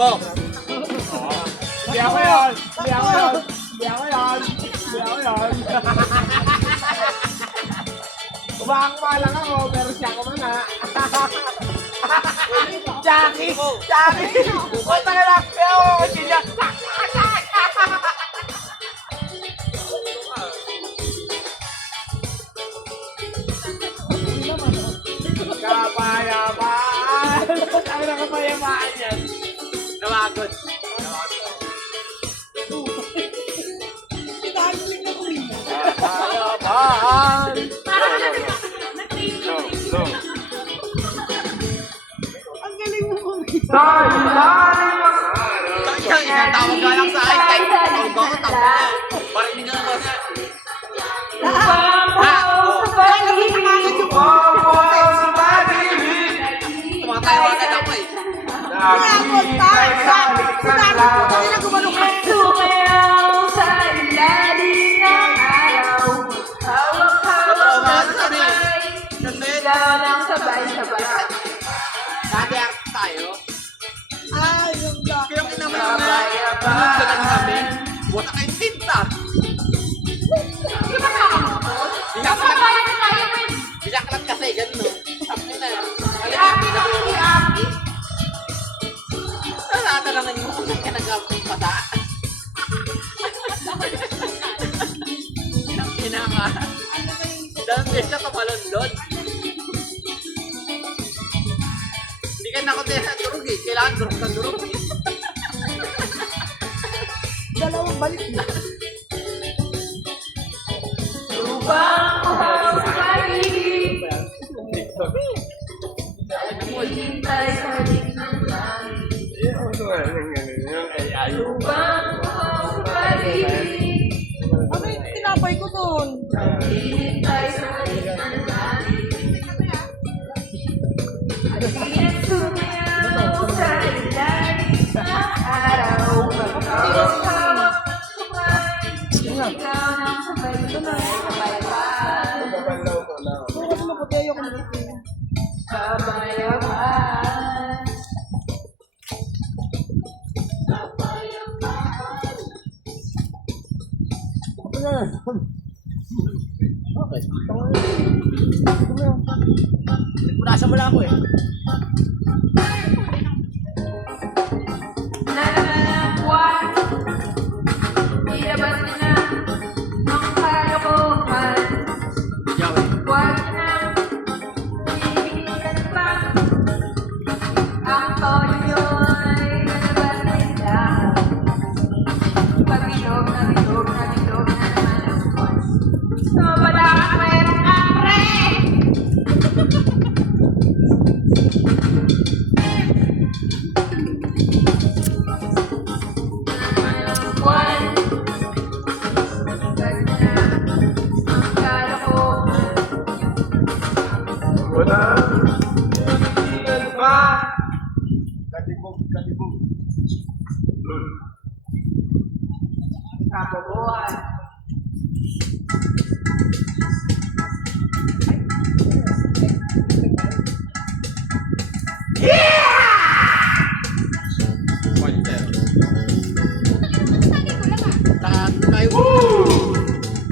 Opo. Hindi ako yun. Hindi ako yun. Hindi ako yun. Hindi ako yun. Kumakakuma lang ako, pero siya ko man ha. Jackie! Jackie! Punta ka lang! Kaya ako ako siya! Kapayaman! Sabi na kapayaman yan! Nawagod. Kapayaman! Ang galing mo kung Isang tawag ka lang sa akin. Tawag ko, tawag. Parinig ka na siya. Tumatawagan ako eh. Dati tayo. Kaya ko naman nagdagan kami. Wala kayong tinta. Binaklat kasi, gano'n. Sabi na. Natalangan mo kung saan ka nagpata. Ang pinaka. Dalang beses na kamalondon. Hindi ka na ako durog eh. Kailangan durog na durog eh. dalawang balik na. Ano yung tinapay ko doon? Punasan mo lang ako eh.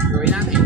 Gawin natin.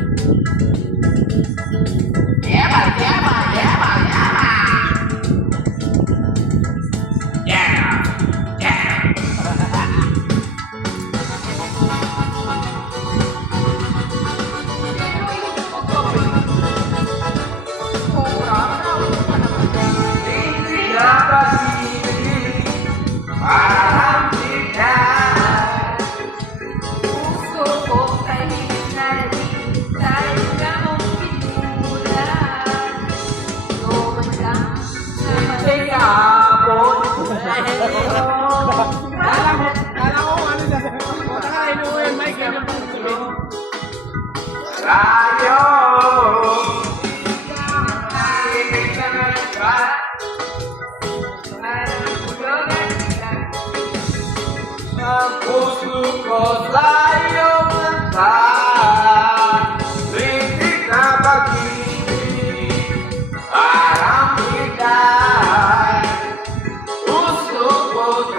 Puso ko sa'yo manta, lintik na pag-ibig, parang higay. Puso ko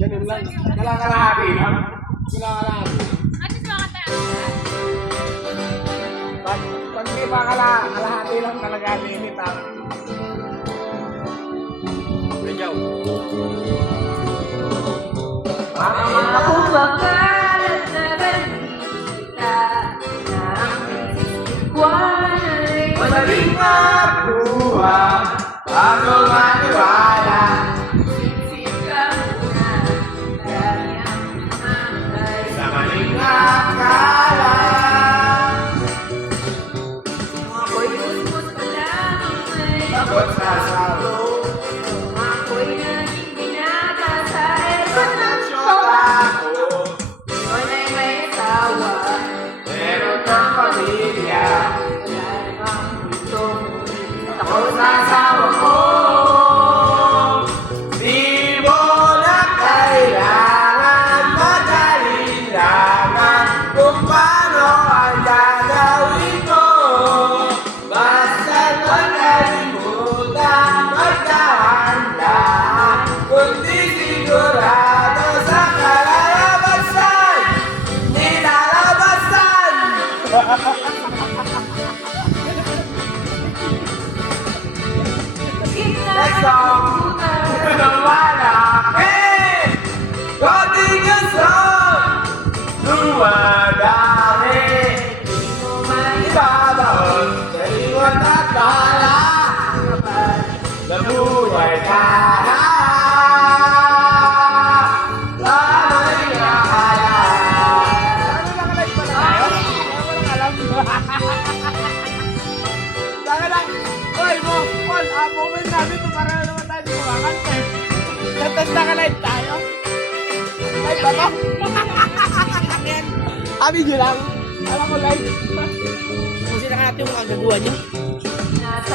Ganun lang. Kailangan-kalahati lang. Kailangan-kalahati. Pag di ba kalahati lang talaga limit ah. Medyo. Ako bakalat na balita na ang sisikuan ay Madaling makuha bago maniwala. sisip ka muna dahil ang mamay Sa maling akala. ako'y kuskus pa lamang may Takot sa salo. ako'y naging binata sa aircon ng Syota ko. Noon ay may asawa Meron kang pamilya. wala namang itong Ako sa asawa ko. Di mo na kailangan magkailangan kung paano ang gagawin ko. Basta't huwag kalimutan magdahan-dahan, kundi sigurado sa kalalabasan. Nilalabasan! Next song, lumalaki, konting asong, dumadami, di mo maibabaon, sa iwan at bahala, sa buhay ka na, sa may akala. Ano nakalive pa na tayo? Walang alam. Saka lang, oy mo, Paul, moment namin ito para naman tayo di kumakanta eh. Tapos naka-live tayo. Live ba to? Video lang. Alam ko live. Kung sila natin yung magagawa niya. nasa